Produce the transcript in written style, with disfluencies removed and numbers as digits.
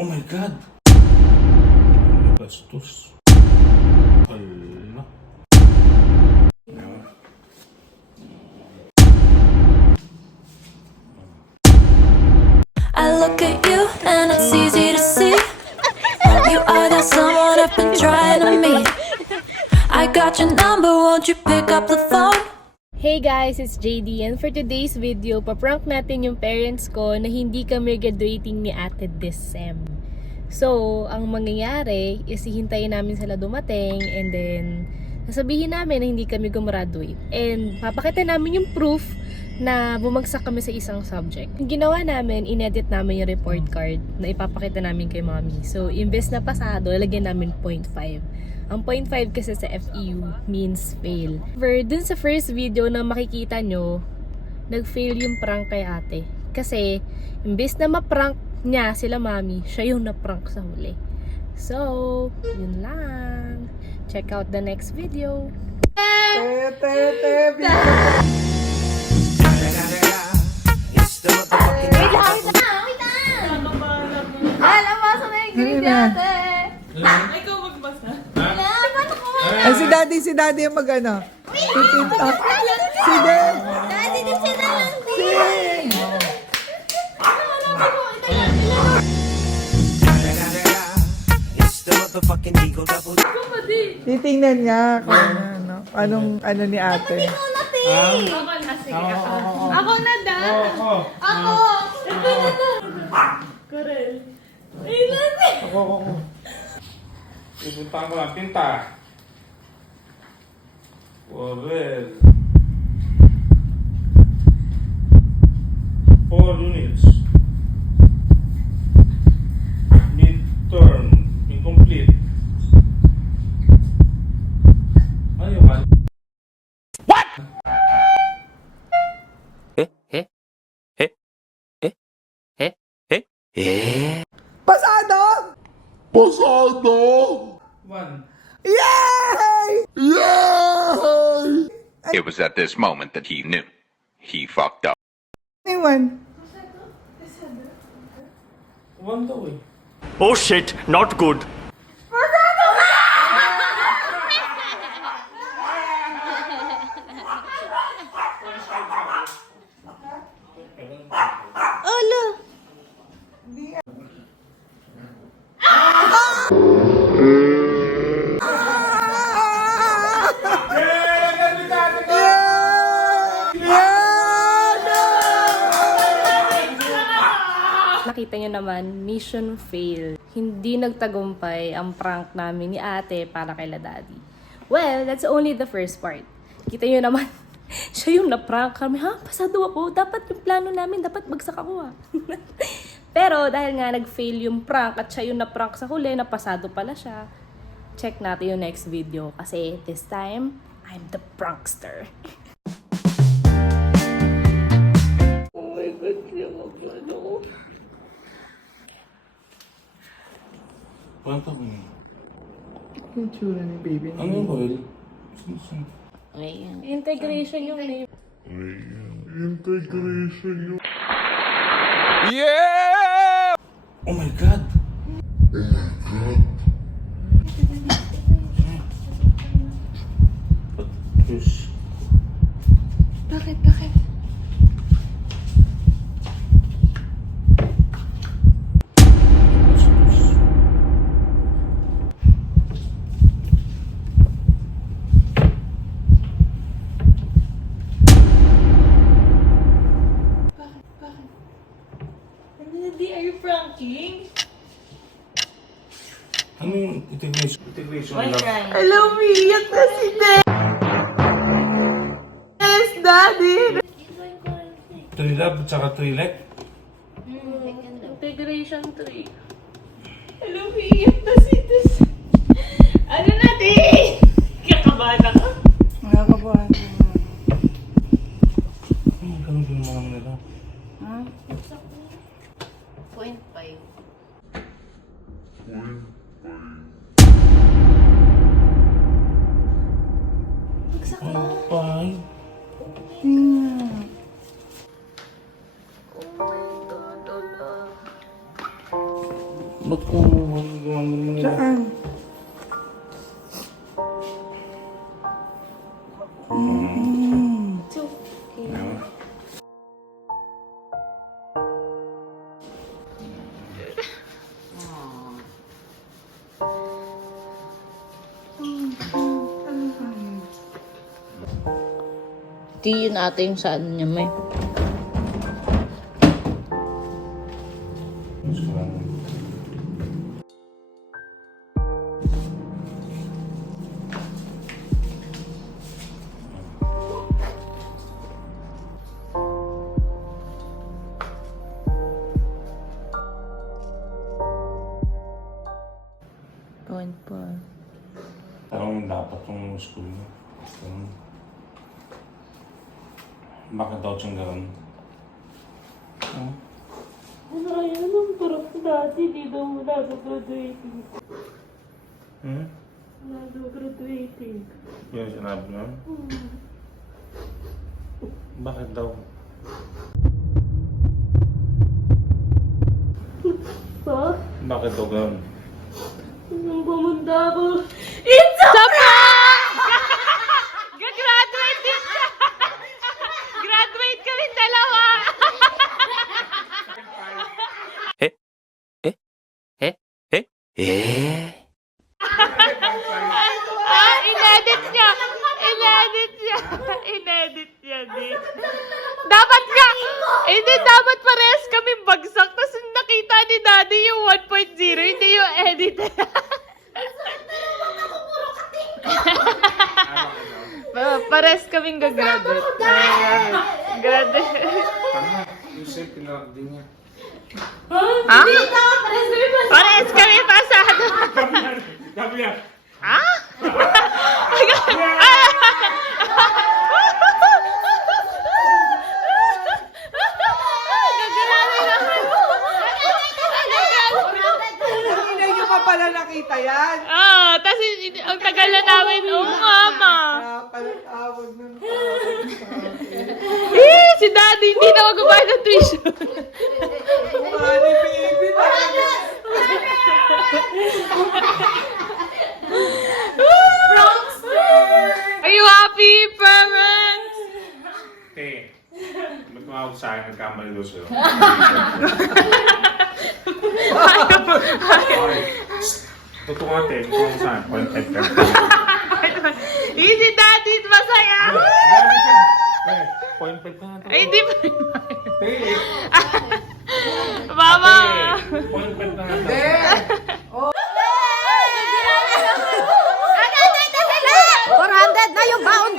Oh my God! Bastos. Hala. I look at you and it's easy to see you are that someone I've been trying to meet. I got your number, won't you pick up the phone? Hey guys, it's JD and for today's video, paprank natin yung parents ko na hindi kami graduating ni ate this sem. So, ang mangyayari is hihintayin namin sila dumating and then sasabihin namin na hindi kami gumraduate. And papakita namin yung proof na bumagsak kami sa isang subject. Yung ginawa namin, inedit namin yung report card na ipapakita namin kay mommy. So, imbes na pasado, lagyan namin 0.5. Ang 0.5 kasi sa FEU means fail. However, dun sa first video na makikita nyo, nag-fail yung prank kay ate. Kasi, imbes na ma-prank niya sila mami, siya yung na-prank sa huli. So, yun lang. Check out the next video. Alam mo, sa nagigilig dati. Ay, si daddy yung mag-ano. Titintak. Si Dad. Dati din sila lang din. Titingnan niya kung ano ni ate. Ako na da. Ako. Ibutang ko lang tinta. Corel. 4 units. Midterm. Incomplete. Ano yung ano? Pasado! 1. Yay! Yay! It was at this moment that he knew. He fucked up. Iwan. 1 daw eh. Oh shit, not good. Nakita nyo naman, mission fail. Hindi nagtagumpay ang prank namin ni ate para kay daddy. Well, that's only the first part. Kita nyo naman, siya yung na-prank kami. Ha? Pasado ako. Dapat yung plano namin, dapat bagsak ako ha. Pero dahil nga nag-fail yung prank at siya yung na-prank sa huli, napasado pala siya. Check natin yung next video kasi this time, I'm the prankster. Kwento ko niya. Yung tsura ni baby. Ano yung Corel? Integration yung name. Oh my God! Diyos. Bakit? Are you pranking? Ano yung integration lang? Hello, Miyak na si Dad. Yes, Daddy. Trilab at saka trilek? Integration 3. Hello, iyak na si Des. Ano natin? Kakabahan ako. Nakakabahan. Ganun din mga nila. 0.5. Bye. Ba't kung gawin mo nila? Saan? Di yun ate yung sa ano niya may. Mas ko lang. Point po. Parang dapat yung school mo. Bakit daw siyang gano'n? Ano kaya naman parang dati di daw nag-graduating. Nag-graduating. Yun ang sinabi mo? Bakit daw? Pa? Bakit daw gano'n? Nung pumunta ako, it's a prank! Graduate din siya! Graduate kami dalawa! Inedit niya! Inedit niya! Inedit niya, di. Dapat nga! Hindi, dapat parehas kami bagsak. Tapos nakita ni Daddy yung 1.0, hindi yung edit. Parehas kaming gagraduate. Graduate. Tama, yung sa'yo pinakdi niya. Ha? Parehas kami pasado. Gabi yan! Ha? Hindi nyo pa pala nakita yan. Ah, tas ang tagal na namin, mama. Pala tawag ng Si Daddy hindi na magbabayad ng tuition. Mani, baby. Are you happy, parents? Hey, ba't tumawag sa akin? Nagkamali daw sa'yo. Totoo nga, te. Tumawag sa akin. Content ka. Si Daddy, masaya. Point 5 ka nga to. Ay, hindi pa rin. Te, Mama. point 5 ka nga to. na yung baon